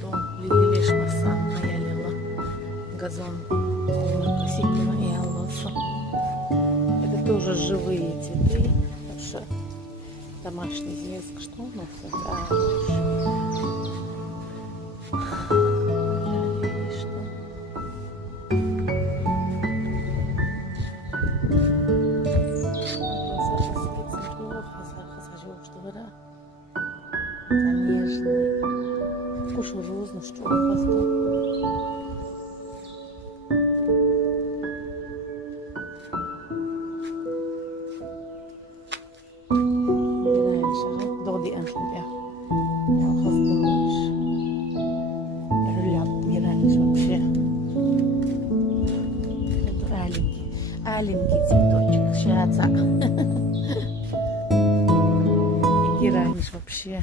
дом лилиш маса, моя лила газон. Красивый и алоса. Это тоже живые цветы, потому что домашний зверск, что у нас это? Нежный. Кушал розну, что он хвостом. Доди эншнг, я. Я хвостовыш. Рулят не раньше вообще. Это аленький цветочек. Шаца. И раньше вообще.